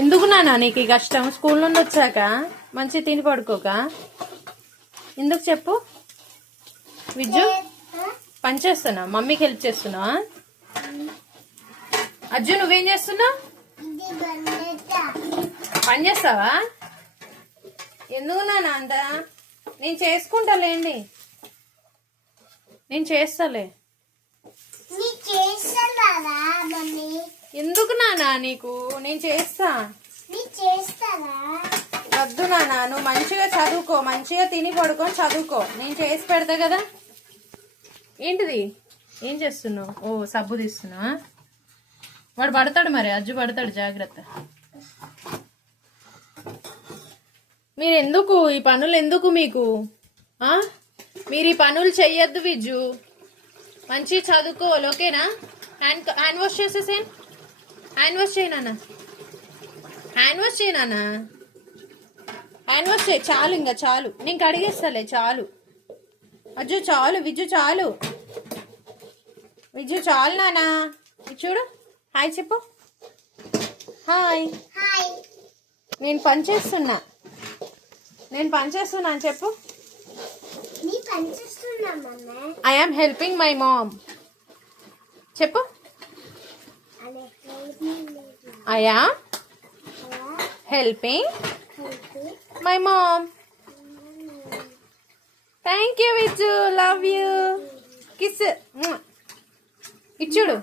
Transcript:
ఎందుకు నాన్న నీకు ఈ కష్టం? స్కూల్ నుండి వచ్చాక మంచి తిని పడుకోక ఎందుకు చెప్పు? విజ్జు పని చేస్తున్నా, మమ్మీకి హెల్ప్ చేస్తున్నా. అజ్జు నువ్వేం చేస్తున్నావు? పని చేస్తావా? ఎందుకు నాన్న అంత? నేను చేసుకుంటాలేండి, నేను చేస్తాలే. ఎందుకు నానా నీకు? నేను చేస్తా. వద్దు నానా, నువ్వు మంచిగా చదువుకో, మంచిగా తిని పడుకొని చదువుకో, నేను చేసి పెడతా కదా. ఏంటిది? ఏం చేస్తున్నావు? ఓ సబ్బు తీస్తున్నావా? వాడు పడతాడు మరి, అజ్జు పడతాడు, జాగ్రత్త. మీరు ఎందుకు ఈ పనులు? ఎందుకు మీకు? మీరు ఈ పనులు చెయ్యొద్దు విజ్జు, మంచి చదువుకోవాలి, ఓకేనా? హ్యాండ్ వాష్ చేసేసేయండి. హ్యాండ్ వాష్ చేయి నాన్న, హ్యాండ్ వాష్ చేయి నాన్న, హ్యాండ్ వాష్ చేయి. చాలు, ఇంకా చాలు, నేను కడిగేస్తాలే, చాలు. అజ్జు చాలు, విజ్జు చాలు, విజ్జు చాలు నాన్న. చూడు, హాయ్ చెప్పు. హాయ్. నేను పని చేస్తున్నా, నేను పని చేస్తున్నా అని చెప్పు. I am helping my mom. చెప్పు. I am helping my mom. Thank you, Viju. Love you. Kiss. Ichudu.